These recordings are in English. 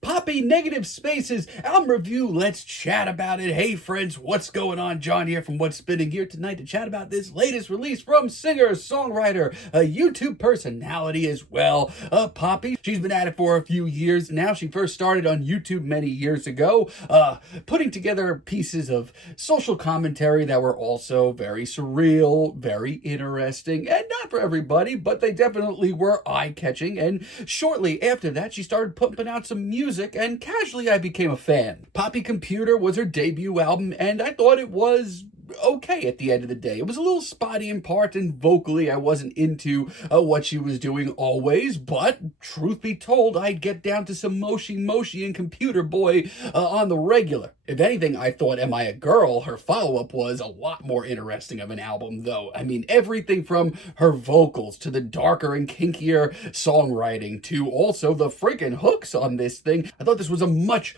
Poppy Negative Spaces album review. Let's chat about it. Hey friends, what's going on? John here from What's Spinning here tonight to chat about this latest release from singer, songwriter, a YouTube personality as well, Poppy. She's been at it for a few years now. She first started on YouTube many years ago, putting together pieces of social commentary that were also very surreal, very interesting, and not for everybody, but they definitely were eye-catching. And shortly after that, she started pumping out some music, and casually I became a fan. Poppy Computer was her debut album, and I thought it was okay at the end of the day. It was a little spotty in parts, and vocally I wasn't into what she was doing always, but truth be told, I'd get down to some Moshi and Computer Boy on the regular. If anything, I thought Am I a Girl, her follow-up, was a lot more interesting of an album, though. I mean, everything from her vocals to the darker and kinkier songwriting to also the freaking hooks on this thing. I thought this was a much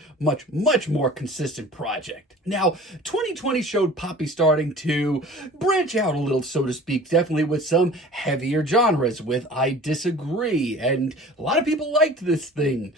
more consistent project. Now, 2020 showed Poppy starting to branch out a little, so to speak, definitely with some heavier genres with I Disagree, and a lot of people liked this thing.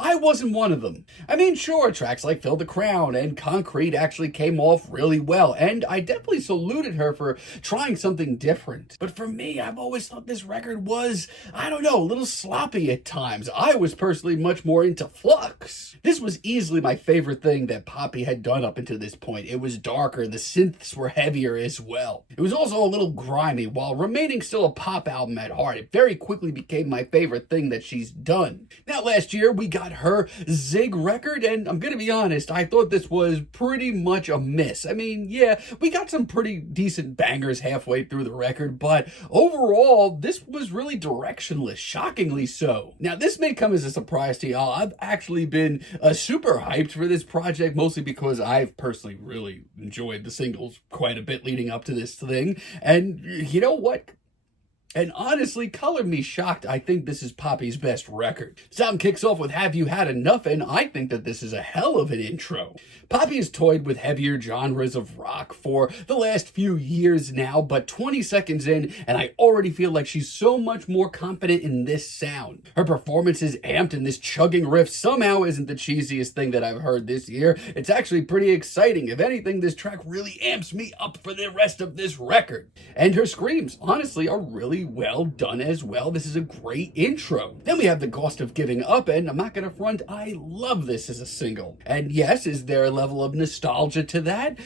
I wasn't one of them. I mean, sure, tracks like Fill the Crown and Concrete actually came off really well, and I definitely saluted her for trying something different. But for me, I've always thought this record was, I don't know, a little sloppy at times. I was personally much more into Flux. This was easily my favorite thing that Poppy had done up until this point. It was darker, the synths were heavier as well. It was also a little grimy, while remaining still a pop album at heart. It very quickly became my favorite thing that she's done. Now, last year, we got her Zig record, and I'm gonna be honest, I thought this was pretty much a miss. I mean, yeah, we got some pretty decent bangers halfway through the record, but overall, this was really directionless, shockingly so. Now, this may come as a surprise to y'all. I've actually been super hyped for this project, mostly because I've personally really enjoyed the singles quite a bit leading up to this thing, and you know what? And honestly, color me shocked, I think this is Poppy's best record. This album kicks off with Have You Had Enough, and I think that this is a hell of an intro. Poppy has toyed with heavier genres of rock for the last few years now, but 20 seconds in, and I already feel like she's so much more confident in this sound. Her performance is amped, and this chugging riff somehow isn't the cheesiest thing that I've heard this year. It's actually pretty exciting. If anything, this track really amps me up for the rest of this record. And her screams, honestly, are really well done as well. This is a great intro. Then we have The Cost of Giving Up, and I'm not gonna front, I love this as a single. And yes, is there a level of nostalgia to that?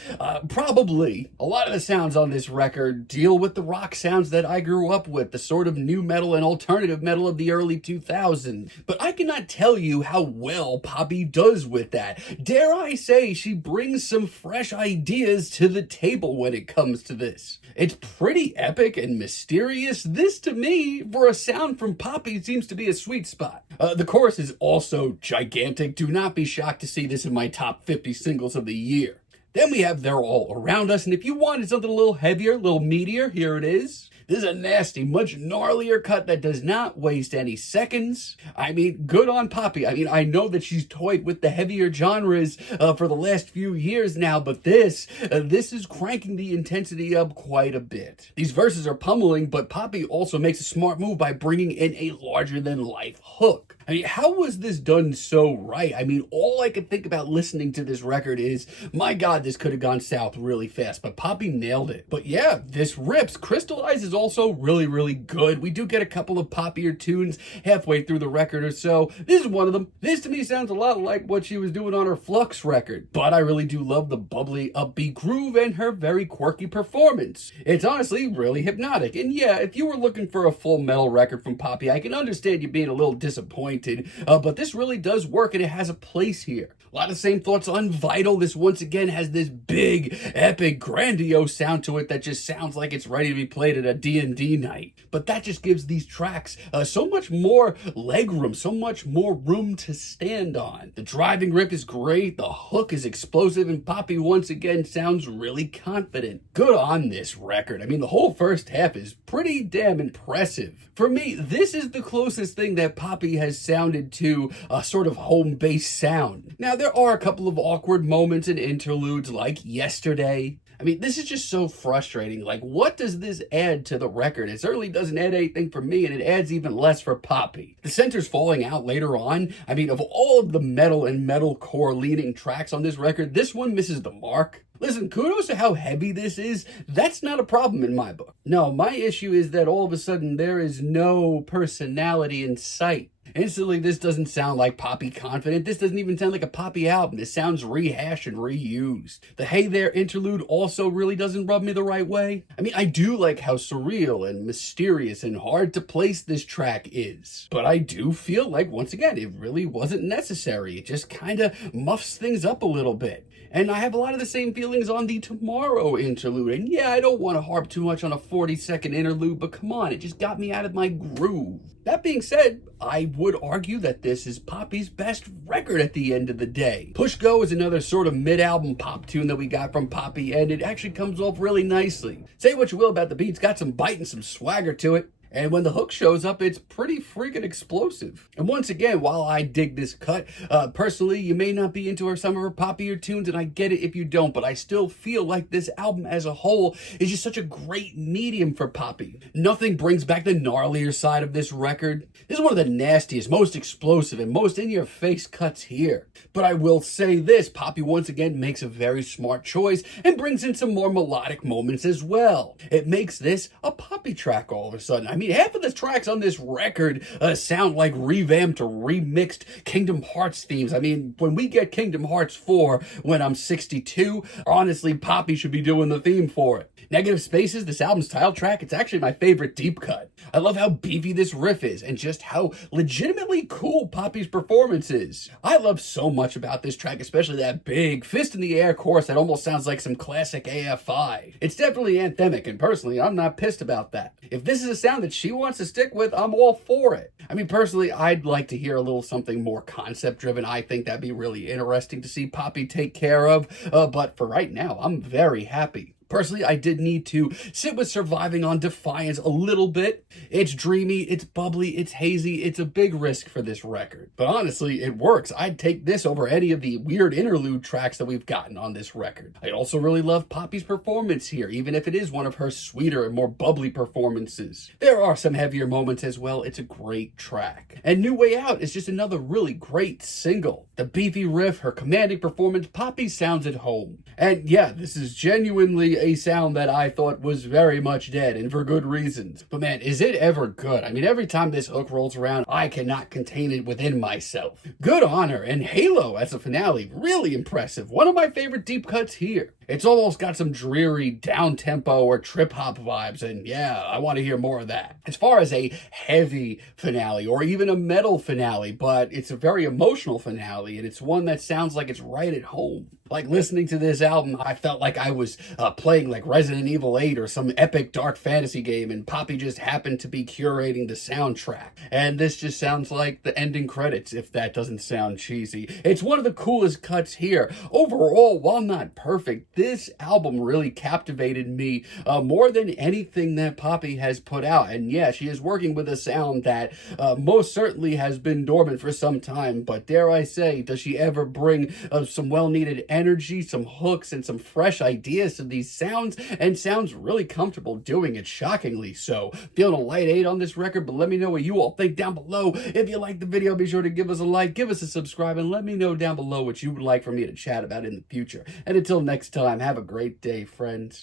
Probably. A lot of the sounds on this record deal with the rock sounds that I grew up with, the sort of new metal and alternative metal of the early 2000s. But I cannot tell you how well Poppy does with that. Dare I say she brings some fresh ideas to the table when it comes to this. It's pretty epic and mysterious. This, to me, for a sound from Poppy, seems to be a sweet spot. The chorus is also gigantic. Do not be shocked to see this in my top 50 singles of the year. Then we have They're All Around Us, and if you wanted something a little heavier, a little meatier, here it is. This is a nasty, much gnarlier cut that does not waste any seconds. I mean, good on Poppy. I mean, I know that she's toyed with the heavier genres for the last few years now, but this is cranking the intensity up quite a bit. These verses are pummeling, but Poppy also makes a smart move by bringing in a larger-than-life hook. I mean, how was this done so right? I mean, all I could think about listening to this record is, my God, this could have gone south really fast, but Poppy nailed it. But yeah, this rips. Crystallized is also really good. We do get a couple of poppier tunes halfway through the record or so. This is one of them. This to me sounds a lot like what she was doing on her Flux record, but I really do love the bubbly, upbeat groove and her very quirky performance. It's honestly really hypnotic. And yeah, if you were looking for a full metal record from Poppy, I can understand you being a little disappointed, but this really does work and it has a place here. A lot of same thoughts on Vital. This once again has this big, epic, grandiose sound to it that just sounds like it's ready to be played at a D&D night. But that just gives these tracks so much more legroom, so much more room to stand on. The driving riff is great, the hook is explosive, and Poppy once again sounds really confident. Good on this record. I mean, the whole first half is pretty damn impressive. For me, this is the closest thing that Poppy has sounded to a sort of home-based sound. Now, there are a couple of awkward moments and interludes like Yesterday. I mean, this is just so frustrating. Like, what does this add to the record? It certainly doesn't add anything for me, and it adds even less for Poppy. The center's falling out later on. I mean, of all of the metal and metalcore leaning tracks on this record, this one misses the mark. Listen, kudos to how heavy this is. That's not a problem in my book. No, my issue is that all of a sudden there is no personality in sight. Instantly, this doesn't sound like Poppy Confident. This doesn't even sound like a Poppy album. This sounds rehashed and reused. The Hey There interlude also really doesn't rub me the right way. I mean, I do like how surreal and mysterious and hard to place this track is. But I do feel like, once again, it really wasn't necessary. It just kind of muffs things up a little bit. And I have a lot of the same feelings on the Tomorrow interlude. And yeah, I don't want to harp too much on a 40-second interlude, but come on, it just got me out of my groove. That being said, I would argue that this is Poppy's best record at the end of the day. Push Go is another sort of mid-album pop tune that we got from Poppy, and it actually comes off really nicely. Say what you will about the beat, it's got some bite and some swagger to it. And when the hook shows up, it's pretty freaking explosive. And once again, while I dig this cut, personally, you may not be into some of her poppier tunes, and I get it if you don't, but I still feel like this album as a whole is just such a great medium for Poppy. Nothing brings back the gnarlier side of this record. This is one of the nastiest, most explosive, and most in-your-face cuts here. But I will say this, Poppy once again makes a very smart choice and brings in some more melodic moments as well. It makes this a Poppy track all of a sudden. I mean, half of the tracks on this record sound like revamped or remixed Kingdom Hearts themes. I mean, when we get Kingdom Hearts 4 when I'm 62, honestly, Poppy should be doing the theme for it. Negative Spaces, this album's title track, it's actually my favorite deep cut. I love how beefy this riff is and just how legitimately cool Poppy's performance is. I love so much about this track, especially that big fist in the air chorus that almost sounds like some classic AFI. It's definitely anthemic, and personally, I'm not pissed about that. If this is a sound that she wants to stick with, I'm all for it. I mean, personally, I'd like to hear a little something more concept-driven. I think that'd be really interesting to see Poppy take care of, but for right now, I'm very happy. Personally, I did need to sit with Surviving on Defiance a little bit. It's dreamy, it's bubbly, it's hazy, it's a big risk for this record. But honestly, it works. I'd take this over any of the weird interlude tracks that we've gotten on this record. I also really love Poppy's performance here, even if it is one of her sweeter and more bubbly performances. There are some heavier moments as well. It's a great track. And New Way Out is just another really great single. The beefy riff, her commanding performance, Poppy sounds at home. And yeah, this is genuinely a sound that I thought was very much dead, and for good reasons. But man, is it ever good. I mean, every time this hook rolls around, I cannot contain it within myself. Good on her, and Halo as a finale, really impressive. One of my favorite deep cuts here. It's almost got some dreary down-tempo or trip-hop vibes, and yeah, I want to hear more of that. As far as a heavy finale, or even a metal finale, but it's a very emotional finale, and it's one that sounds like it's right at home. Like listening to this album, I felt like I was playing like Resident Evil 8 or some epic dark fantasy game, and Poppy just happened to be curating the soundtrack. And this just sounds like the ending credits, if that doesn't sound cheesy. It's one of the coolest cuts here. Overall, while not perfect, this album really captivated me more than anything that Poppy has put out. And yeah, she is working with a sound that most certainly has been dormant for some time, but dare I say, does she ever bring some well-needed energy, some hooks, and some fresh ideas to these sounds, and sounds really comfortable doing it, shockingly so. Feeling a light 8 on this record, but let me know what you all think down below. If you liked the video, be sure to give us a like, give us a subscribe, and let me know down below what you would like for me to chat about in the future. And until next time, have a great day, friends.